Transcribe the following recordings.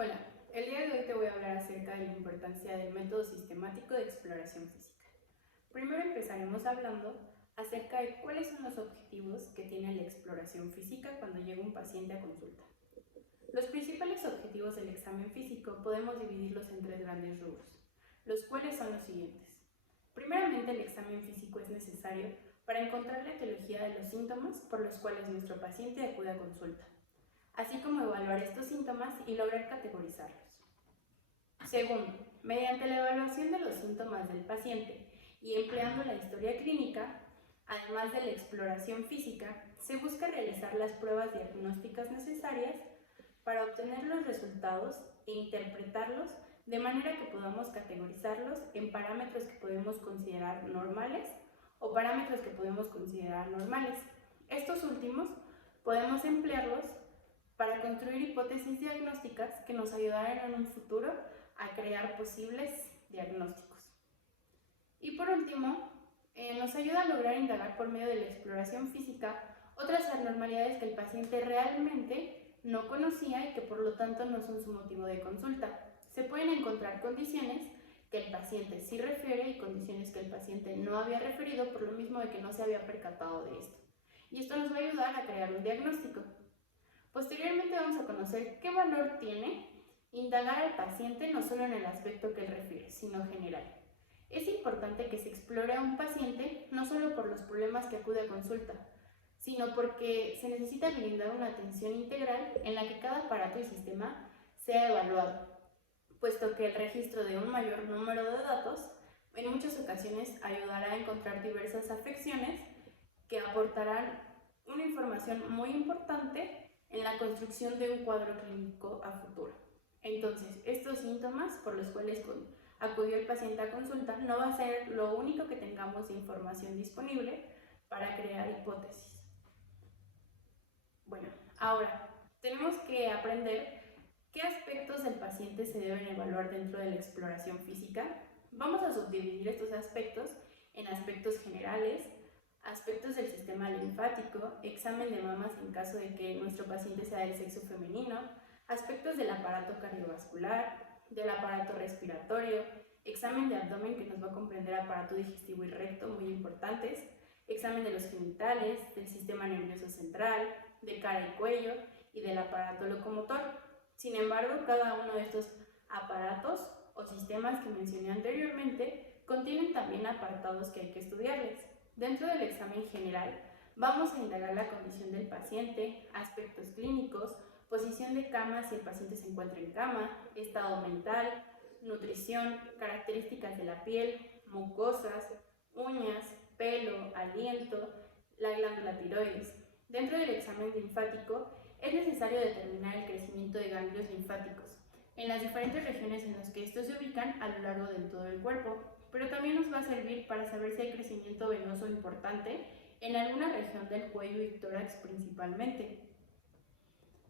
Hola, el día de hoy te voy a hablar acerca de la importancia del método sistemático de exploración física. Primero empezaremos hablando acerca de cuáles son los objetivos que tiene la exploración física cuando llega un paciente a consulta. Los principales objetivos del examen físico podemos dividirlos en tres grandes rubros, los cuales son los siguientes. Primeramente, el examen físico es necesario para encontrar la etiología de los síntomas por los cuales nuestro paciente acude a consulta, así como evaluar estos síntomas y lograr categorizarlos. Segundo, mediante la evaluación de los síntomas del paciente y empleando la historia clínica, además de la exploración física, se busca realizar las pruebas diagnósticas necesarias para obtener los resultados e interpretarlos de manera que podamos categorizarlos en parámetros que podemos considerar normales o parámetros que podemos considerar anormales. Estos últimos podemos emplearlos para construir hipótesis diagnósticas que nos ayudarán en un futuro a crear posibles diagnósticos. Y por último, nos ayuda a lograr indagar por medio de la exploración física otras anormalidades que el paciente realmente no conocía y que por lo tanto no son su motivo de consulta. Se pueden encontrar condiciones que el paciente sí refiere y condiciones que el paciente no había referido por lo mismo de que no se había percatado de esto. Y esto nos va a ayudar a crear un diagnóstico. Posteriormente vamos a conocer qué valor tiene indagar al paciente no solo en el aspecto que él refiere, sino general. Es importante que se explore a un paciente no solo por los problemas que acude a consulta, sino porque se necesita brindar una atención integral en la que cada aparato y sistema sea evaluado, puesto que el registro de un mayor número de datos en muchas ocasiones ayudará a encontrar diversas afecciones que aportarán una información muy importante en la construcción de un cuadro clínico a futuro. Entonces, estos síntomas por los cuales acudió el paciente a consulta no va a ser lo único que tengamos de información disponible para crear hipótesis. Bueno, ahora tenemos que aprender qué aspectos del paciente se deben evaluar dentro de la exploración física. Vamos a subdividir estos aspectos en aspectos generales, aspectos del sistema linfático, examen de mamas en caso de que nuestro paciente sea del sexo femenino, aspectos del aparato cardiovascular, del aparato respiratorio, examen de abdomen que nos va a comprender aparato digestivo y recto, muy importantes, examen de los genitales, del sistema nervioso central, de cara y cuello y del aparato locomotor. Sin embargo, cada uno de estos aparatos o sistemas que mencioné anteriormente contienen también apartados que hay que estudiarles. Dentro del examen general, vamos a indagar la condición del paciente, aspectos clínicos, posición de cama si el paciente se encuentra en cama, estado mental, nutrición, características de la piel, mucosas, uñas, pelo, aliento, la glándula tiroides. Dentro del examen linfático, es necesario determinar el crecimiento de ganglios linfáticos en las diferentes regiones en las que estos se ubican a lo largo de todo el cuerpo, pero también nos va a servir para saber si hay crecimiento venoso importante en alguna región del cuello y tórax principalmente.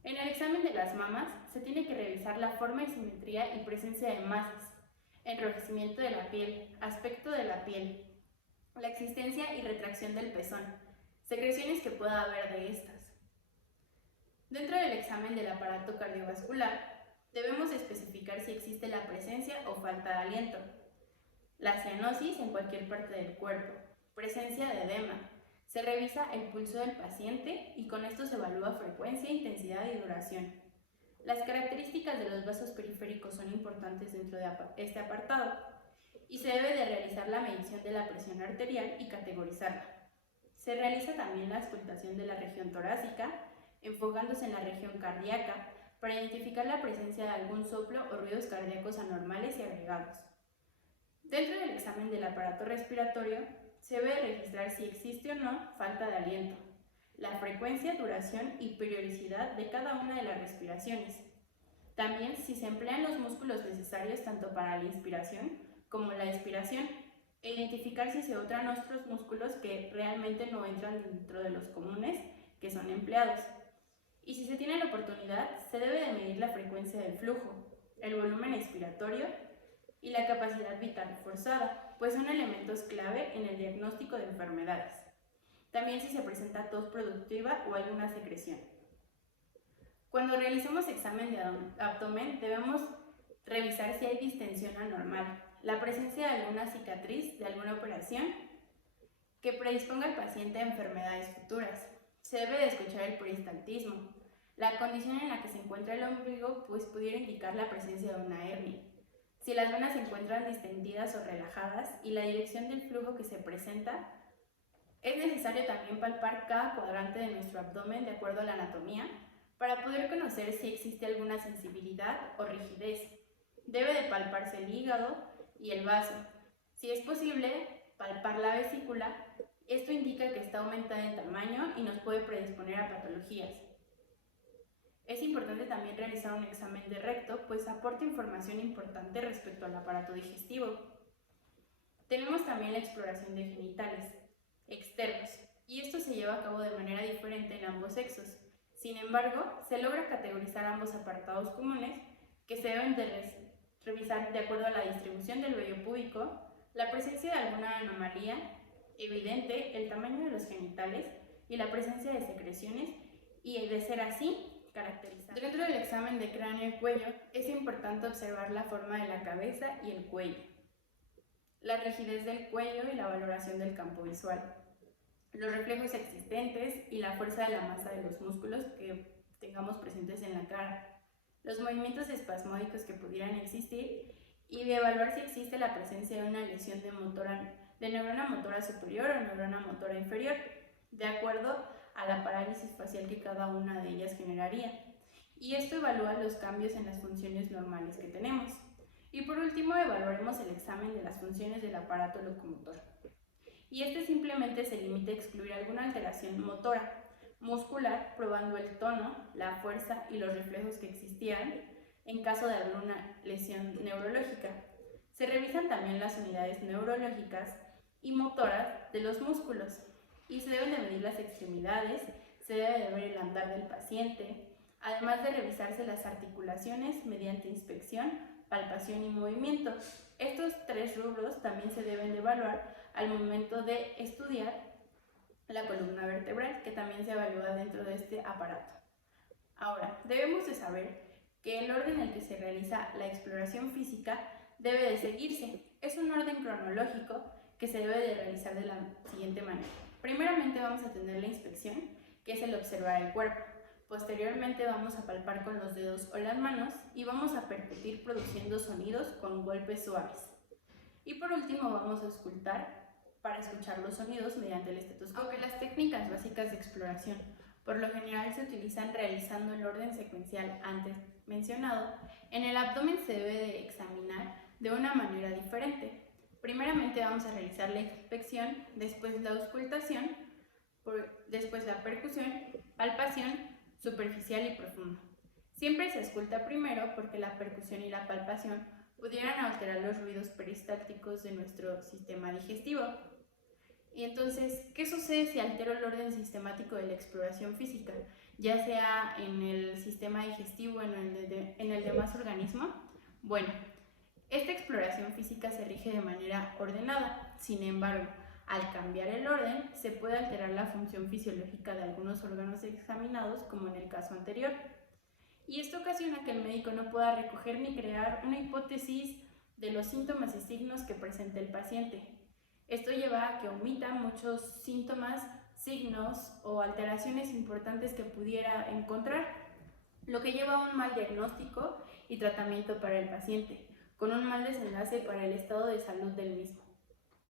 En el examen de las mamas se tiene que revisar la forma y simetría y presencia de masas, enrojecimiento de la piel, aspecto de la piel, la existencia y retracción del pezón, secreciones que pueda haber de estas. Dentro del examen del aparato cardiovascular, debemos especificar si existe la presencia o falta de aliento, la cianosis en cualquier parte del cuerpo, presencia de edema. Se revisa el pulso del paciente y con esto se evalúa frecuencia, intensidad y duración. Las características de los vasos periféricos son importantes dentro de este apartado y se debe de realizar la medición de la presión arterial y categorizarla. Se realiza también la auscultación de la región torácica, enfocándose en la región cardíaca para identificar la presencia de algún soplo o ruidos cardíacos anormales y agregados. Dentro del examen del aparato respiratorio, se debe registrar si existe o no falta de aliento, la frecuencia, duración y periodicidad de cada una de las respiraciones. También si se emplean los músculos necesarios tanto para la inspiración como la expiración, e identificar si se otran otros músculos que realmente no entran dentro de los comunes que son empleados. Y si se tiene la oportunidad, se debe de medir la frecuencia del flujo, el volumen expiratorio y la capacidad vital forzada, pues son elementos clave en el diagnóstico de enfermedades. También si se presenta tos productiva o alguna secreción. Cuando realicemos examen de abdomen, debemos revisar si hay distensión anormal, la presencia de alguna cicatriz de alguna operación que predisponga al paciente a enfermedades futuras. Se debe de escuchar el peristaltismo. La condición en la que se encuentra el ombligo pudiera indicar la presencia de una hernia. Si las venas se encuentran distendidas o relajadas y la dirección del flujo que se presenta, es necesario también palpar cada cuadrante de nuestro abdomen de acuerdo a la anatomía para poder conocer si existe alguna sensibilidad o rigidez. Debe de palparse el hígado y el vaso. Si es posible, palpar la vesícula. Esto indica que está aumentada en tamaño y nos puede predisponer a patologías. Es importante también realizar un examen de recto, pues aporta información importante respecto al aparato digestivo. Tenemos también la exploración de genitales externos, y esto se lleva a cabo de manera diferente en ambos sexos. Sin embargo, se logra categorizar ambos apartados comunes que se deben de revisar de acuerdo a la distribución del vello púbico, la presencia de alguna anomalía evidente, el tamaño de los genitales y la presencia de secreciones, y de ser así, caracterizar. Dentro del examen de cráneo y cuello es importante observar la forma de la cabeza y el cuello, la rigidez del cuello y la valoración del campo visual, los reflejos existentes y la fuerza de la masa de los músculos que tengamos presentes en la cara, los movimientos espasmódicos que pudieran existir, y de evaluar si existe la presencia de una lesión de neurona motora superior o neurona motora inferior, de acuerdo a la parálisis facial que cada una de ellas generaría. Y esto evalúa los cambios en las funciones normales que tenemos. Y por último, evaluaremos el examen de las funciones del aparato locomotor. Y este simplemente se limita a excluir alguna alteración motora, muscular, probando el tono, la fuerza y los reflejos que existieran en caso de alguna lesión neurológica. Se revisan también las unidades neurológicas y motoras de los músculos y se deben de medir las extremidades, se debe de ver el andar del paciente, además de revisarse las articulaciones mediante inspección, palpación y movimiento. Estos tres rubros también se deben de evaluar al momento de estudiar la columna vertebral, que también se evalúa dentro de este aparato. Ahora, debemos de saber que el orden en el que se realiza la exploración física debe de seguirse. Es un orden cronológico que se debe de realizar de la siguiente manera. Primeramente vamos a tener la inspección, que es el observar el cuerpo. Posteriormente vamos a palpar con los dedos o las manos y vamos a percutir produciendo sonidos con golpes suaves. Y por último vamos a auscultar para escuchar los sonidos mediante el estetoscopio. Aunque las técnicas básicas de exploración por lo general se utilizan realizando el orden secuencial antes mencionado, en el abdomen se debe de examinar de una manera diferente. Primeramente vamos a realizar la inspección, después la auscultación, después la percusión, palpación superficial y profunda. Siempre se ausculta primero porque la percusión y la palpación pudieran alterar los ruidos peristálticos de nuestro sistema digestivo. Y entonces, ¿qué sucede si altero el orden sistemático de la exploración física, ya sea en el sistema digestivo o en el demás organismo? Bueno, esta exploración física se rige de manera ordenada. Sin embargo, al cambiar el orden, se puede alterar la función fisiológica de algunos órganos examinados, como en el caso anterior. Y esto ocasiona que el médico no pueda recoger ni crear una hipótesis de los síntomas y signos que presenta el paciente. Esto lleva a que omita muchos síntomas, signos o alteraciones importantes que pudiera encontrar, lo que lleva a un mal diagnóstico y tratamiento para el paciente, con un mal desenlace para el estado de salud del mismo.